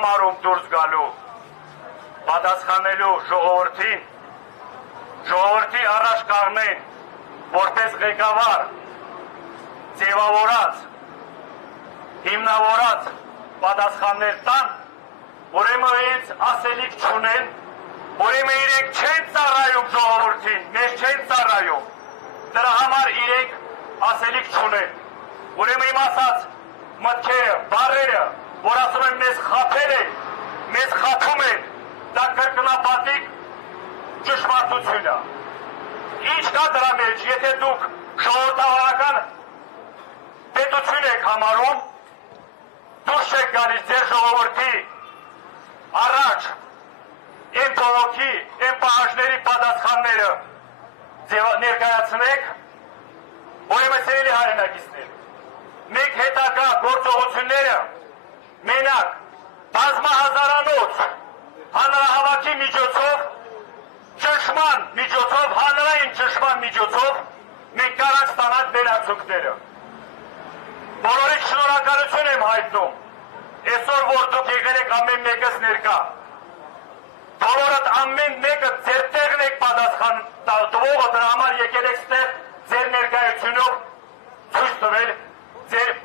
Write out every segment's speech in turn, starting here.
համարում դուրս գալու, պատասխանելու ժողովրդին, ժողովրդի առաջ կանգնեն որպես ղեկավար, ձևավորած, հիմնավորած պատասխաններ տան, ուրեմն իրենց ասելիք չունեն, ուրեմն իրենք չեն ծառայում ժողովրդին, մեզ չեն ծառայում, դրա համար իրենք ասելիք չունեն, ուրեմն իմ ասած մտքերը, բառերը, որ ասում են մեզ խաբել են, մեզ խաբում են, դա կրկնապատիկ ճշմարտություն է։ Ինչ կա դրա մեջ, եթե դուք ժողովրդավարական պետություն եք համարում, դուրս եք գալիս ձեր ժողովրդի առաջ այն բողոքի, այն պահանջների պատասխանները ներկայացնեք, ուրեմն սիրելի հայրենակիցներ, մենք հետագա գործողությունները մենակ բազմահազարանոց հանրահավաքի միջոցով, ճնշման միջոցով, հանրային ճնշման միջոցով մենք կարանք ստանալ մեր արդյունքները։ Բոլորիդ շնորհակալություն եմ հայտնում, այսօր որ դուք եղել եք ամեն մեկս ներկա, բոլորդ ամեն մեկը ձեր տեղն եք պատասխան տվողը, դրա համար եկել եք ստեղ ձեր ներկայությունով ցույց տվել,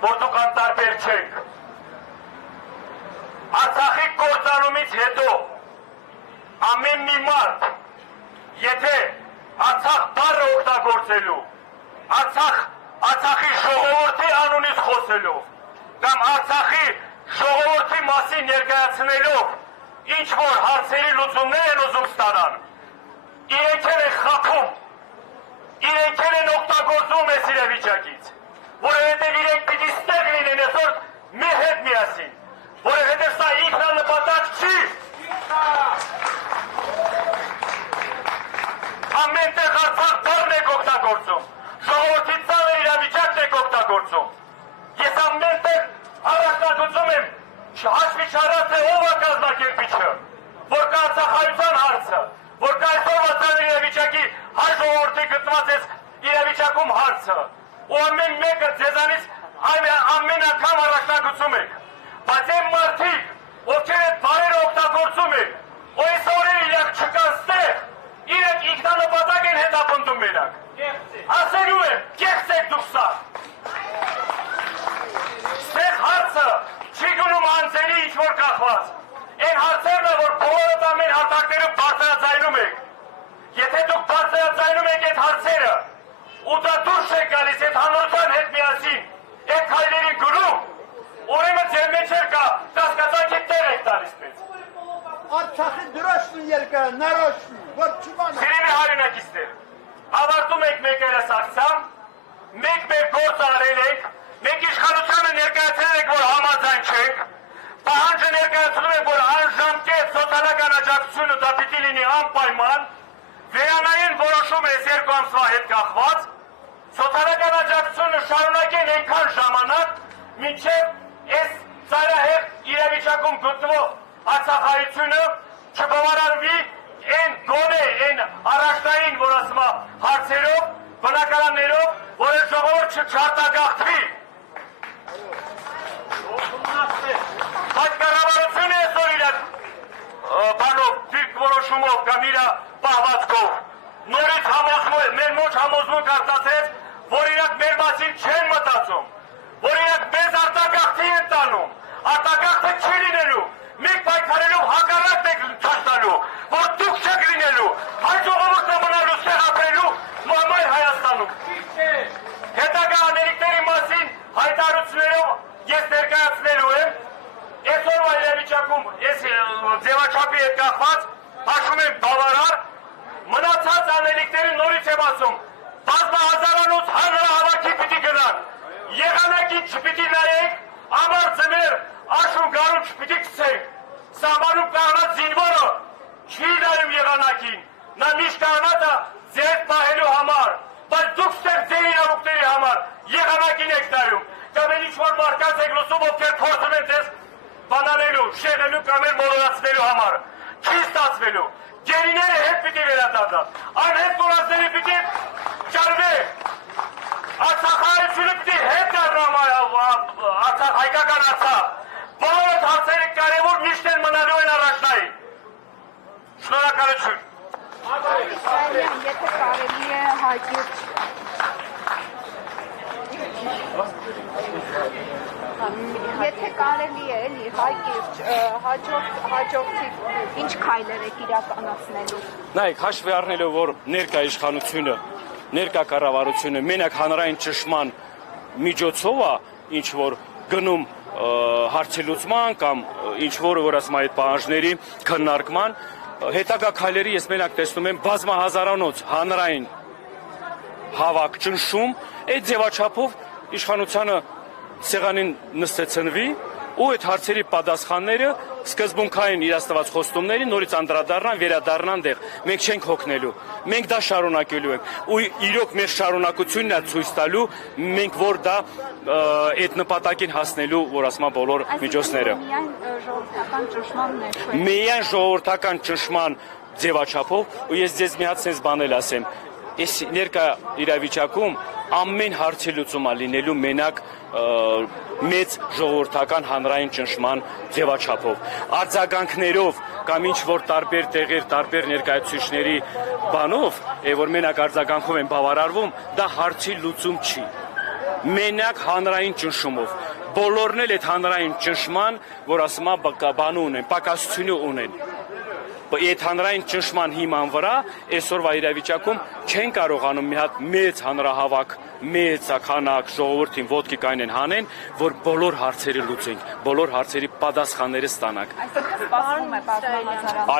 որ դուք անտարբեր չեք։ Արցախի կործանումից հետո ամեն մի մարդ, եթե Արցախ բառը օգտագործելու, Արցախի ժողովրդի անունից խոսելով, կամ Արցախի ժողովրդի մասին ներկայացնելով, ինչ որ հարցերի լուծումներ են ուզում ստանան, իրենք են խաբում, իրենք են օգտագործում այս իրավիճակից, որովհետև իրենք պիտի ստեղ լինեն այսօր մեր հետ միասին, որովհետև սա ինքնանպատակ չի։ Ամեն տեղ Արցախ բառն եք օգտագործում, ժողովրդի ծանր իրավիճակն եք օգտագործում։ Ես ամեն տեղ առաջնագծում եմ հաշվի չառած է ով է կազմակերպիչը, որ կա արցախայության հարցը, որ կա այսօրվա ծանր իրավիճակի հայ ժողովրդի գտնված այս իրավիճակում հարցը, ու ամեն մեկը ձեզանից ամեն անգամ առաջնագծում եք, բայց այն մարդիկ, ովքեր այդ բառերը օգտագործում եք, ու այս օրերը իրենք չկան ստեղ, իրենք ինքնանպատակ են հետապնդում մենակ։ Ասելու եմ, կեղծ եք դուք սա։ Ստեղ հարցը չի գնում անձերի ինչ-որ կախված։ Այն հարցերն է, որ բոլորդ ամեն հարթակները բարձրաձայնում եք։ Եթե դուք բարձրաձայնում եք այդ հարցերը, ու դա դուրս եք գալիս այդ հանրության հետ միասին, այդ քայլերին գրում, ուրեմն ձեր մեջ կա կասկածակի տեղ եք տալիս մեզ։ Արցախի դրոշն երկը, նարոշն, որ չուման։ Սիրելի հայրենակիցներ, ավարտում ենք մեկ երեսակցան, մենք մեր գործ արել ենք, մենք իշխանությանը ներկայացրել ենք, որ համաձայն չենք, պահանջը ներկայացնում ենք, որ անժամկետ սոցիալական աջակցությունը դա պիտի լինի անպայման, վերանային որոշում է այս երկու ամսվա հետ կախված, սոցիալական աջակցությունը շարունակեն այնքան ժամանակ, մինչև այս ծայրահեղ իրավիճակում գտնվող արցախայությունը չբավարարվի այն գոնե, այն առաջնային, որ ասում է հարցերով, բնակարաններով, որ այս ժողովուրդ չարտագաղթվի։ Բայց կառավարությունը այսօր իր բանով, դիրք որոշումով կամ իր պահվածքով նորից մեր մոտ համոզմունք արտացեց, որ իրենք մեր մասին չեն մտածում, որ իրենք մեզ արտագաղթի են տանում, արտագաղթը չի լինելու, մենք պայքարելով հակառակն եք թաշտալու, որ դուք չեք լինելու, հայ ժողովուրդը մնալու սեղապրելու մամայ Հայաստանում։ Հետագա անելիքների մասին հայտարարություններով ես ներկայացնելու եմ, այսօրվա իրավիճակում այս ձևաչափի հետ կախված հաշվում եմ բավարար, մնացած անելիքների նորից եմ ասում, բազմահազարանոց հանրահավաքի պիտի գնան, եղանակին չպիտի նայենք, ամար ձմեր աշուն գարուն չպիտի կցենք, սահմանում կաղնած զինվորը չի նայում եղանակին, նա միշտ կաղնած է ձեր պահելու համար, բայց դուք ստեղ ձեր իրավունքների համար եղանակին եք նայում, կամ էլ ինչ-որ մարդկանց եք լսում, ովքեր փորձում են ձեզ բանալելու, շեղելու կամ էլ մոլորացնելու համար, չի ստացվելու, գերիները հետ պիտի վերադարձան, անհետ կորածների պիտի ճարվեք, Արցախայությունը պիտի հետ դառնա հայկական Արցախ, բոլոր հարցերը կարևոր միշտ են մնալու են առաջնային։ Շնորհակալություն։ Իսրայելյան, եթե կարելի է հաջորդ Եթե կարելի է էլի հաջորդի ինչ քայլեր եք իրականացնելու։ Նայեք, հաշվի առնելով, որ ներկա իշխանությունը, ներկա կառավարությունը մենակ հանրային ճնշման միջոցով է ինչ որ գնում հարցի լուծման կամ ինչ որ ասում այդ պահանջների քննարկման, հետագա քայլերի ես մենակ տեսնում եմ բազմահազարանոց հանրային հավաք ճնշում, այդ ձևաչափով իշխանությանը սեղանին նստեցնվի ու այդ հարցերի պատասխանները սկզբունքային իրացված խոստումների նորից անդրադառնան, վերադառնան դեղ։ Մենք չենք հոգնելու, մենք դա շարունակելու ենք։ Ու իրոք մեր շարունակությունն է ցույց տալու, մենք որ դա այդ նպատակին հասնելու, որ ասում եմ բոլոր միջոցները։ Միայն ժողովրդական ճնշման ներքո։ Միայն ժողովրդական ճնշման ձևաչափով, ու ես ձեզ մի հատ sense բանել ասեմ։ Այս ներկա իրավիճակում ամեն հարցի լուծումը լինելու մենակ մեծ ժողովրդական հանրային ճնշման ձևաչափով, արձագանքներով կամ ինչ որ տարբեր տեղեր, տարբեր ներկայացուցիչների բանով, որ մենակ արձագանքով են բավարարվում, դա հարցի լուծում չի։ Մենակ հանրային ճնշումով։ Բոլորն էլ այդ հանրային ճնշման, որ ասում եմ, բան ունեն, պակասություն ունեն։ Այդ հանրային ճնշման հիման վրա այսօրվա իրավիճակում չեն կարողանում մի հատ մեծ հանրահավաք, մեծ քանակ ժողովրդին ոտքի կայնեն հանեն, որ բոլոր հարցերը լուծենք, բոլոր հարցերի պատասխանները ստանանք։ Այսինքն սպասվում է բազմահազարան։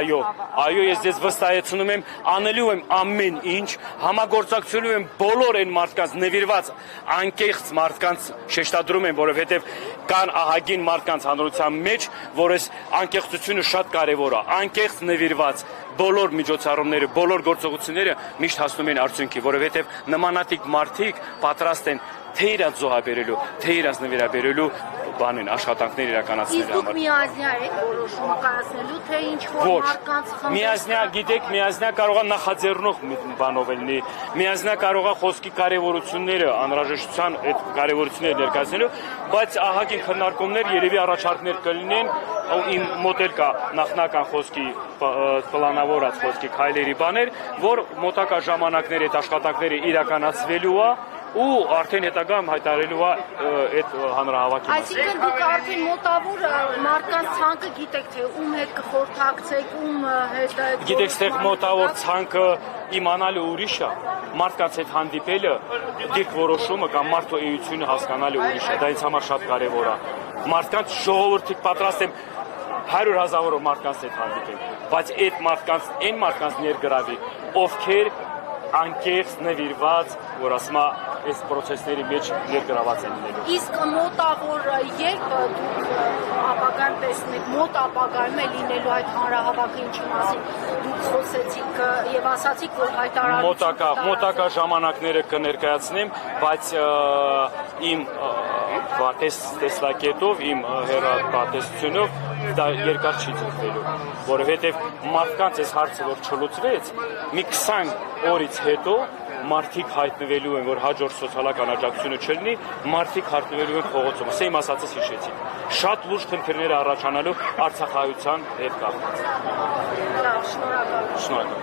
Այո, ես ձեզ վստահեցնում եմ, անելու եմ ամեն ինչ, համագործակցելու եմ բոլոր այն մարդկանց նվիրված անկեղծ մարդկանց շեշտադրում եմ, որովհետև կան ահագին մարդկանց հանրության մեջ, որ այս անկեղծությունը շատ կարևոր է, անկեղծ նվիրված բոլոր միջոցառումները, բոլոր գործողությունները միշտ հասնում են արդյունքի, որովհետև նմանատիպ մարդիկ պատրաստ են թե իրաց զոհաբերելու, թե իրաց նվիրաբերելու բանին աշխատանքներ իրականացնելու Իսկ դուք համար։ միազնյա եք որոշումը կայացնելու, թե ինչ որ Ոչ, մարդկանց միազնյա, գիտեք, միազնյա կարող է նախաձեռնող բանով լինի, միազնյա կարող է խոսքի կարևորությունները, անհրաժեշտության այդ կարևորությունները ներկայացնելու, բայց ահագին քննարկումներ երևի առաջարկներ կլինեն, իմ մոտ էլ կա նախնական խոսքի պլանավորած խոսքի քայլերի բաներ, որ մոտակա ժամանակների այդ աշխատանքները իրականացվելու է ու արդեն հետագայում հայտարարելու է այդ հանրահավաքի մասին։ Այսինքն դուք արդեն մոտավոր մարդկանց ցանկը գիտեք, թե ում հետ կխորհրդակցեք, ում հետ Գիտեք, ստեղ մոտավոր ցանկը իմանալը ուրիշ է, մարդկանց հետ հանդիպելը, դիրք որոշումը կամ մարդու էությունը հասկանալը ուրիշ է, դա ինձ համար շատ կարևոր է։ Մարդկանց ժողովրդի պատրաստ եմ 100,000-ով մարդկանց հետ հանդիպել, բայց այդ մարդկանց, այն մարդկանց ներգրավի, ովքեր անկեղծ նվիրված, որ ասում է, այս process-ների մեջ ներգրաված են լինելու։ Իսկ մոտավոր երբ դուք ապագան տեսնեք, մոտ ապագայում է լինելու այդ հանրահավաքը ինչի մասին դուք խոսեցիք եւ ասացիք, որ հայտարարություն մոտակա ժամանակները կներկայացնեմ, բայց իմ տեսլակետով, իմ հեռատեսությունով դա երկար չի ձգվելու, որովհետև մարդկանց այս հարցը որ չլուծվեց, մի 20 օրից հետո մարդիկ հայտնվելու են, որ հաջորդ սոցիալական աջակցությունը չլինի, մարդիկ հայտնվելու են փողոցում։ Սա իմ ասածս հիշեցի։ Շատ լուրջ խնդիրներ առաջանալու արցախայության հետ կապված։ Լավ, շնորհակալ։ Շնորհակալ։